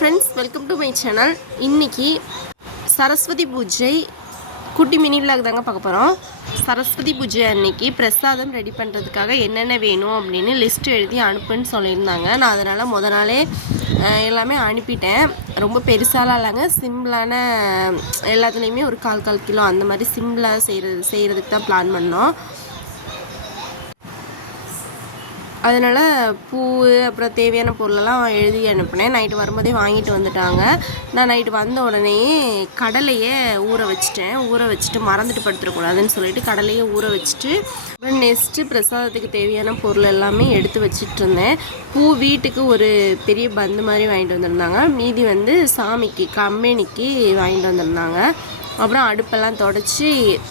Friends welcome to my channel இன்றைக்கி சரஸ்வதி பூஜை குட்டி மினி விலாக் தாங்க பார்க்க போகிறோம் சரஸ்வதி பூஜை அன்னைக்கு பிரசாதம் ரெடி பண்ணுறதுக்காக என்னென்ன வேணும் அப்படின்னு லிஸ்ட் எழுதி அனுப்புன்னு சொல்லியிருந்தாங்க. நான் அதனால் முத நாளே எல்லாமே அனுப்பிட்டேன். ரொம்ப பெருசாலாம் இல்லைங்க. சிம்பிளான எல்லாத்துலேயுமே ஒரு கால் கால் கிலோ அந்த மாதிரி சிம்பிளாக செய்கிறது செய்கிறதுக்கு தான் பிளான் பண்ணோம். அதனால் பூ அப்புறம் தேவையான பொருளெல்லாம் எழுதி அனுப்பினேன். நைட்டு வரும்போதே வாங்கிட்டு வந்துட்டாங்க. நான் நைட்டு வந்த உடனே கடலையை ஊற வச்சுட்டேன். ஊற வச்சுட்டு மறந்துட்டு படுத்துடக்கூடாதுன்னு சொல்லிட்டு கடலையை ஊற வச்சுட்டு அப்புறம் நெக்ஸ்ட்டு பிரசாதத்துக்கு தேவையான பொருள் எல்லாமே எடுத்து வச்சுட்டு இருந்தேன். பூ வீட்டுக்கு ஒரு பெரிய பந்து மாதிரி வாங்கிட்டு வந்திருந்தாங்க. மீதி வந்து சாமிக்கு கம்பெனிக்கு வாங்கிட்டு வந்திருந்தாங்க. அப்புறம் அடுப்பெல்லாம் தொடச்சி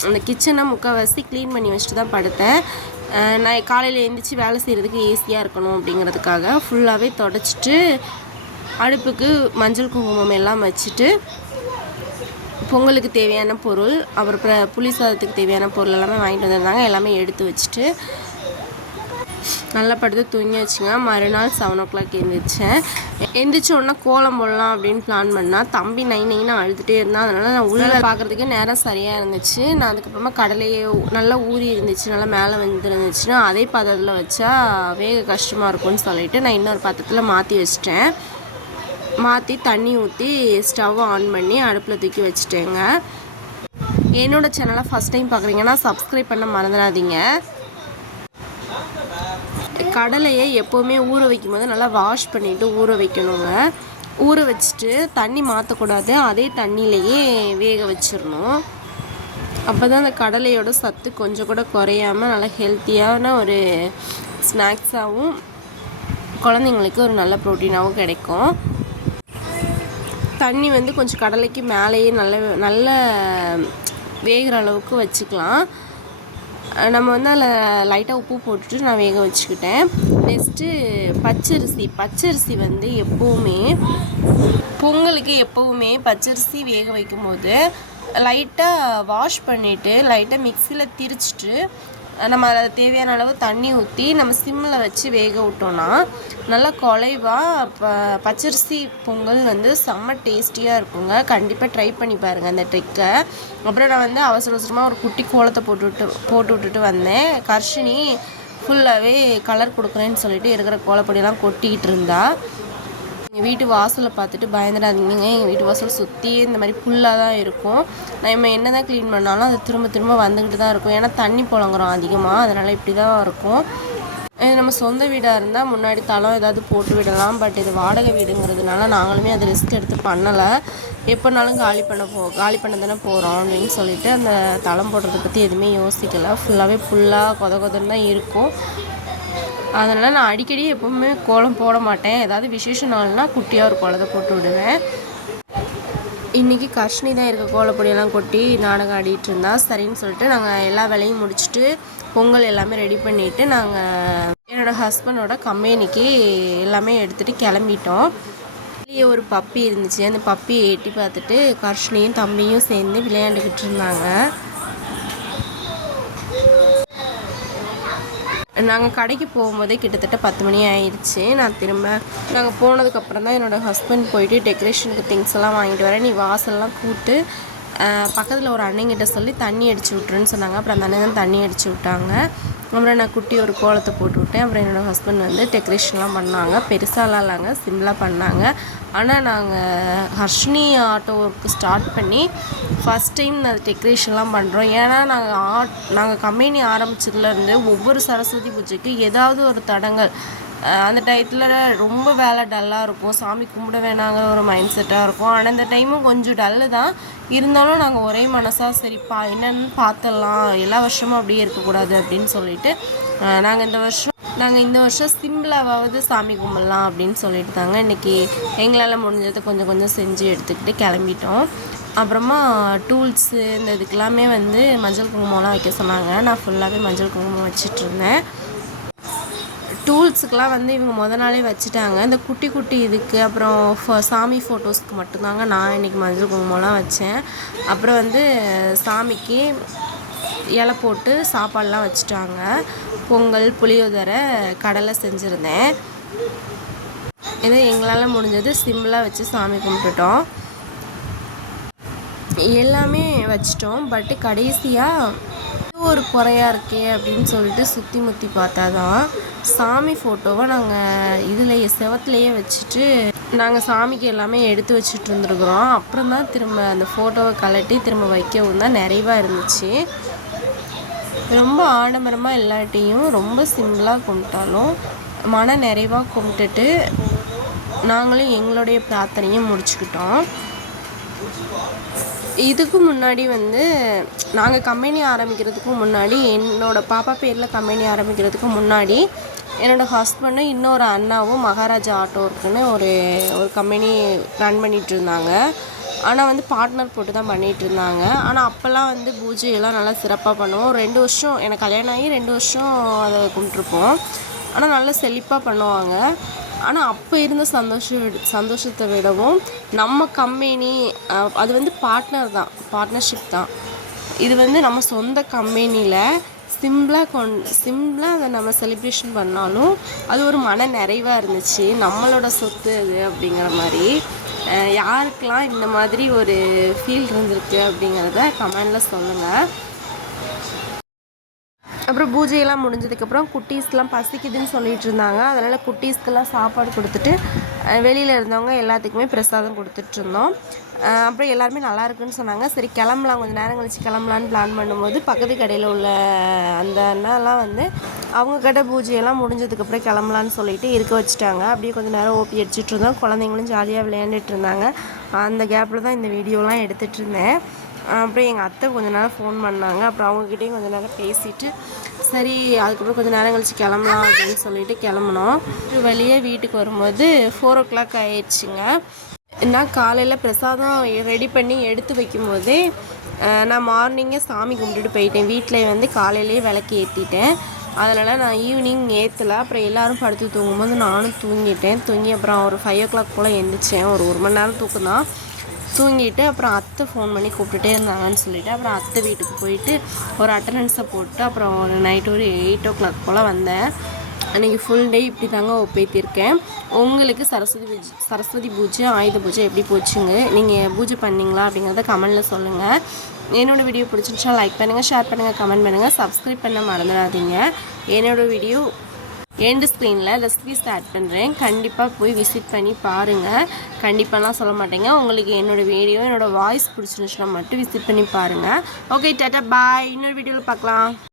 அந்த கிச்சனை முக்கால்வாசி க்ளீன் பண்ணி வச்சுட்டு தான் படுத்தேன். நான் காலையில் எழுந்திரிச்சு வேலை செய்கிறதுக்கு ஈஸியாக இருக்கணும் அப்படிங்கிறதுக்காக ஃபுல்லாகவே தொடச்சிட்டு அடுப்புக்கு மஞ்சள் குங்குமம் எல்லாம் வச்சுட்டு பொங்கலுக்கு தேவையான பொருள் அப்புறம் புளி சாதத்துக்கு தேவையான பொருள் எல்லாமே வாங்கிட்டு வந்திருந்தாங்க எல்லாமே எடுத்து வச்சுட்டு நல்லா படுத்து தூங்கி வச்சுங்க மறுநாள் செவன் ஓ கிளாக் எழுந்திரிச்சேன் எந்திரிச்ச உடனே கோலம் போடலாம் அப்படின்னு பிளான் பண்ணால் தம்பி நை நைன்னு அழுதுகிட்டே இருந்தான். அதனால் நான் உள்ள பார்க்குறதுக்கு நேரம் சரியாக இருந்துச்சு. நான் அதுக்கப்புறமா கடலையே நல்லா ஊறி இருந்துச்சு. நல்லா மேலே வந்துருந்துச்சுன்னா அதே பாத்திரத்தில் வச்சா வேக கஷ்டமாக இருக்கும்னு சொல்லிட்டு நான் இன்னொரு பாத்திரத்தில் மாற்றி வச்சிட்டேன். மாற்றி தண்ணி ஊற்றி ஸ்டவ் ஆன் பண்ணி அடுப்பில் தூக்கி வச்சுட்டேங்க. என்னோட சேனலை ஃபஸ்ட் டைம் பார்க்குறீங்கன்னா சப்ஸ்கிரைப் பண்ண மறந்துடாதீங்க. கடலையை எப்போவுமே ஊற வைக்கும் போது நல்லா வாஷ் பண்ணிவிட்டு ஊற வைக்கணுங்க. ஊற வச்சுட்டு தண்ணி மாற்றக்கூடாது அதே தண்ணியிலையே வேக வச்சிடணும். அப்போ தான் அந்த கடலையோட சத்து கொஞ்சம் கூட குறையாமல் நல்லா ஹெல்த்தியான ஒரு ஸ்நாக்ஸாகவும் குழந்தைங்களுக்கு ஒரு நல்ல ப்ரோட்டீனாகவும் கிடைக்கும். தண்ணி வந்து கொஞ்சம் கடலைக்கு மேலேயே நல்ல நல்ல வேகிற அளவுக்கு வச்சுக்கலாம். நம்ம வந்து அதில் லைட்டாக உப்பு போட்டுட்டு நான் வேக வச்சுக்கிட்டேன். நெக்ஸ்ட்டு பச்சரிசி. பச்சரிசி வந்து எப்போவுமே பொங்கலுக்கு எப்போவுமே பச்சரிசி வேக வைக்கும்போது லைட்டாக வாஷ் பண்ணிவிட்டு லைட்டாக மிக்சியில் திரிச்சிட்டு நம்ம அதில் தேவையான அளவு தண்ணி ஊற்றி நம்ம சிம்மில் வச்சு வேக விட்டோன்னா நல்லா குலைவாக ப பச்சரிசி பொங்கல் வந்து செம்ம டேஸ்டியாக இருக்குங்க. கண்டிப்பாக ட்ரை பண்ணி பாருங்கள் அந்த ட்ரிக்கை அப்புறம் நான் வந்து அவசர அவசரமாக ஒரு குட்டி கோலத்தை போட்டுவிட்டு போட்டு விட்டுட்டு வந்தேன். கர்ஷினி ஃபுல்லாகவே கலர் கொடுக்குறேன்னு சொல்லிட்டு இருக்கிற கோலப்பொடியெல்லாம் கொட்டிக்கிட்டு இருந்தா. எங்கள் வீட்டு வாசலை பார்த்துட்டு பயந்துடாதீங்க. எங்கள் வீட்டு வாசல் சுற்றி இந்த மாதிரி புல்லாக தான் இருக்கும். நம்ம என்ன தான் க்ளீன் பண்ணாலும் அது திரும்ப திரும்ப வந்துக்கிட்டு தான் இருக்கும். ஏன்னா தண்ணி புழங்குறோம் அதிகமாக அதனால் இப்படி தான் இருக்கும். இது நம்ம சொந்த வீடாக இருந்தால் முன்னாடி தளம் ஏதாவது போட்டு விடலாம். பட் இது வாடகை வீடுங்கிறதுனால நாங்களுமே அது ரிஸ்க் எடுத்து பண்ணலை. எப்போனாலும் காலி பண்ண போ காலி பண்ண தானே போகிறோம் அப்படின்னு சொல்லிட்டு அந்த தளம் போடுறதை பற்றி எதுவுமே யோசிக்கலை. ஃபுல்லாகவே ஃபுல்லாக கொத கொதன்னு தான் இருக்கும். அதனால் நான் அடிக்கடி எப்பவுமே கோலம் போட மாட்டேன். ஏதாவது விசேஷ நாள்னால் குட்டியாக ஒரு கோலத்தை போட்டு விடுவேன். இன்றைக்கி கர்ஷினி தான் இருக்க கோலப்பொடியெல்லாம் கொட்டி நாடகம் ஆடிட்டு இருந்தா. சரின்னு சொல்லிட்டு நாங்கள் எல்லா வேலையும் முடிச்சுட்டு பொங்கல் எல்லாமே ரெடி பண்ணிவிட்டு நாங்கள் என்னோடய ஹஸ்பண்டோட கம்பெனிக்கு எல்லாமே எடுத்துகிட்டு கிளம்பிட்டோம். வெளியே ஒரு பப்பி இருந்துச்சு. அந்த பப்பியை எட்டி பார்த்துட்டு கர்ஷினியும் தம்பியும் சேர்ந்து விளையாண்டுக்கிட்டு இருந்தாங்க. நாங்கள் கடைக்கு போகும்போதே கிட்டத்தட்ட பத்து மணி ஆயிடுச்சு. நான் திரும்ப நாங்கள் போனதுக்கப்புறம் தான் என்னோடய ஹஸ்பண்ட் போயிட்டு டெக்கரேஷனுக்கு திங்ஸ் எல்லாம் வாங்கிட்டு வரேன். நீ வாசல்லாம் கூட்டு பக்கத்தில் ஒரு அண்ணங்கிட்ட சொல்லி தண்ணி அடிச்சு விட்ருன்னு சொன்னாங்க. அப்புறம் அந்த அண்ணன் தண்ணி அடிச்சு விட்டாங்க. அப்புறம் நான் குட்டி ஒரு கோலத்தை போட்டு விட்டேன். அப்புறம் என்னோடய ஹஸ்பண்ட் வந்து டெக்கரேஷன்லாம் பண்ணாங்க. பெருசாலாம் இல்லைங்க சிம்பிளாக பண்ணாங்க. ஆனால் நாங்கள் ஹர்ஷினி ஆட்டோ ஒர்க்கு ஸ்டார்ட் பண்ணி ஃபஸ்ட் டைம் அது டெக்கரேஷன்லாம் பண்ணுறோம் ஏன்னா நாங்கள் ஆட் நாங்கள் கம்பெனி ஆரம்பிச்சதுலேருந்து ஒவ்வொரு சரஸ்வதி பூஜைக்கு ஏதாவது ஒரு தடங்கள் அந்த டயத்தில் ரொம்ப வேலை டல்லாக இருக்கும். சாமி கும்பிட வேணாங்கிற ஒரு மைண்ட் செட்டாக இருக்கும். ஆனால் இந்த டைமும் கொஞ்சம் டல்லு தான். இருந்தாலும் நாங்கள் ஒரே மனசாக சரிப்பா என்னென்னு பார்த்துடலாம் எல்லா வருஷமும் அப்படியே இருக்கக்கூடாது அப்படின்னு சொல்லிட்டு நாங்கள் இந்த வருஷம் நாங்கள் இந்த வருஷம் சிம்பிளாவது சாமி கும்பிடலாம் அப்படின்னு சொல்லிட்டு தாங்க இன்றைக்கி எங்களால் முடிஞ்சதை கொஞ்சம் கொஞ்சம் செஞ்சு எடுத்துக்கிட்டு கிளம்பிட்டோம். அப்புறமா டூல்ஸு இந்த இதுக்கெல்லாமே வந்து மஞ்சள் குங்குமம்லாம் வைக்க சொன்னாங்க. நான் ஃபுல்லாகவே மஞ்சள் குங்குமம் வச்சிட்ருந்தேன் டூல்ஸுக்கெலாம் வந்து இவங்க முத நாளே வச்சுட்டாங்க. இந்த குட்டி குட்டி இதுக்கு அப்புறம் ஃப- சாமி ஃபோட்டோஸ்க்கு மட்டும்தாங்க நான் இன்றைக்கி மஞ்சள் குங்குமம்லாம் வச்சேன். அப்புறம் வந்து சாமிக்கு இலை போட்டு சாப்பாடெலாம் வச்சுட்டாங்க. பொங்கல் புளியோதரை கடலை செஞ்சுருந்தேன். இது எங்களால் முடிஞ்சது சிம்பிளாக வச்சு சாமி கும்பிட்டுட்டோம். எல்லாமே வச்சிட்டோம். பட்டு கடைசியாக ஒரு குறையா இருக்கே அப்படின்னு சொல்லிட்டு சுற்றி முற்றி பார்த்தா தான் சாமி ஃபோட்டோவை நாங்கள் இதுலேயே செவத்துலேயே வச்சுட்டு நாங்கள் சாமிக்கு எல்லாமே எடுத்து வச்சுட்டு இருந்துருக்குறோம். அப்புறம் தான் திரும்ப அந்த ஃபோட்டோவை கலட்டி திரும்ப வைக்கவும் தான் நிறைவாக இருந்துச்சு. ரொம்ப ஆடம்பரமாக இல்லாட்டியும் ரொம்ப சிம்பிளாக கும்பிட்டாலும் மன நிறைவாக கும்பிட்டுட்டு நாங்களும் எங்களுடைய பிரார்த்தனையும் முடிச்சுக்கிட்டோம். இதுக்கு முன்னாடி வந்து நாங்கள் கம்பெனி ஆரம்பிக்கிறதுக்கு முன்னாடி என்னோட பாப்பா பேரில் கம்பெனி ஆரம்பிக்கிறதுக்கு முன்னாடி என்னோடய ஹஸ்பண்டும் இன்னொரு அண்ணாவும் மகாராஜா ஆட்டோ இருக்குன்னு ஒரு ஒரு கம்பெனி ரன் பண்ணிகிட்டு இருந்தாங்க. ஆனால் வந்து பார்ட்னர் போட்டு தான் பண்ணிகிட்டு இருந்தாங்க. ஆனால் அப்போல்லாம் வந்து பூஜையெல்லாம் நல்லா சிறப்பாக பண்ணுவோம். ரெண்டு வருஷம் எனக்கு கல்யாணம் ஆகி ரெண்டு வருஷம் அதை கும்பிட்ருப்போம் ஆனால் நல்லா செழிப்பாக பண்ணுவாங்க. ஆனால் அப்போ இருந்த சந்தோஷம் சந்தோஷத்தை விடவும் நம்ம கம்பெனி அது வந்து பார்ட்னர் தான். பார்ட்னர்ஷிப் தான். இது வந்து நம்ம சொந்த கம்பெனியில் சிம்பிளாக கொண் சிம்பிளாக அதை நம்ம செலிப்ரேஷன் பண்ணாலும் அது ஒரு மன நிறைவாக இருந்துச்சு. நம்மளோட சொத்து அது அப்படிங்கிற மாதிரி. யாருக்கெல்லாம் இந்த மாதிரி ஒரு ஃபீல் இருந்திருக்கு அப்படிங்கிறத கமெண்டில் சொல்லுங்கள் அப்புறம் பூஜையெல்லாம் முடிஞ்சதுக்கப்புறம் குட்டீஸ்க்கெலாம் பசிக்குதுன்னு சொல்லிட்டு இருந்தாங்க அதனால் குட்டீஸ்க்கெல்லாம் சாப்பாடு கொடுத்துட்டு வெளியில் இருந்தவங்க எல்லாத்துக்குமே பிரசாதம் கொடுத்துட்டு இருந்தோம் அப்புறம் எல்லாருமே நல்லா இருக்குன்னு சொன்னாங்க. சரி கிளம்பலாம். கொஞ்சம் நேரம் கழிச்சு கிளம்பலான்னு பிளான் பண்ணும்போது பக்கத்து கடையில் உள்ள அந்த அண்ணாலாம் வந்து அவங்க கடை பூஜையெல்லாம் முடிஞ்சதுக்கப்புறம் கிளம்பலான்னு சொல்லிட்டு இருக்க வச்சுட்டாங்க. அப்படியே கொஞ்சம் நேரம் ஓப்பி அடிச்சிட்டு இருந்தோம். குழந்தைங்களும் ஜாலியாக விளையாண்டுட்டு இருந்தாங்க. அந்த கேப்பில் தான் இந்த வீடியோலாம் எடுத்துகிட்டு இருந்தேன். அப்புறம் எங்கள் அத்தை கொஞ்ச நேரம் ஃபோன் பண்ணாங்க. அப்புறம் அவங்கக்கிட்டேயும் கொஞ்ச நேரம் பேசிவிட்டு சரி அதுக்கப்புறம் கொஞ்சம் நேரம் கழிச்சு கிளம்பலாம் அப்படின்னு சொல்லிட்டு கிளம்புனோம். வெளியே வீட்டுக்கு வரும்போது ஃபோர் ஓ கிளாக் ஆயிடுச்சுங்க. நான் காலையில் பிரசாதம் ரெடி பண்ணி எடுத்து வைக்கும்போதே நான் மார்னிங்கே சாமி கும்பிட்டுட்டு போயிட்டேன். வீட்டில் வந்து காலையிலேயே விளக்கு ஏற்றிட்டேன் அதனால் நான் ஈவினிங் ஏற்றலை அப்புறம் எல்லோரும் படுத்து தூங்கும்போது நானும் தூங்கிட்டேன். தூங்கி அப்புறம் ஒரு ஃபைவ் ஓ கிளாக் போல் எழுந்திரிச்சேன் ஒரு ஒரு மணி நேரம் தூக்கம் தான் தூங்கிட்டு அப்புறம் அத்தை ஃபோன் பண்ணி கூப்பிட்டுட்டே இருந்தாங்கன்னு சொல்லிட்டு அப்புறம் அத்தை வீட்டுக்கு போயிட்டு ஒரு அட்டண்டன்ஸை போட்டு அப்புறம் ஒரு நைட் ஒரு எயிட் ஓ கிளாக் போல் வந்தேன். அன்றைக்கி ஃபுல் டே இப்படி தாங்க ஒப்பேத்திருக்கேன். உங்களுக்கு சரஸ்வதி பூஜை சரஸ்வதி பூஜை ஆயுத பூஜை எப்படி போச்சுங்க? நீங்கள் பூஜை பண்ணீங்களா அப்படிங்கிறத கமெண்டில் சொல்லுங்கள் என்னோடய வீடியோ பிடிச்சிருச்சா லைக் பண்ணுங்கள் ஷேர் பண்ணுங்கள் கமெண்ட் பண்ணுங்கள் சப்ஸ்கிரைப் பண்ண மறந்துடாதீங்க. என்னோடய வீடியோ எண்டு ஸ்க்ரீனில் ரெசிபிஸ் ஆட் பண்ணுறேன் கண்டிப்பாக போய் விசிட் பண்ணி பாருங்கள் கண்டிப்பாலாம் சொல்ல மாட்டேங்க. உங்களுக்கு என்னோடய வீடியோ என்னோடய வாய்ஸ் பிடிச்சிருந்துச்சுன்னா மட்டும் விசிட் பண்ணி பாருங்கள் ஓகே டாட்டா பாய் இன்னொரு வீடியோவில் பார்க்கலாம்.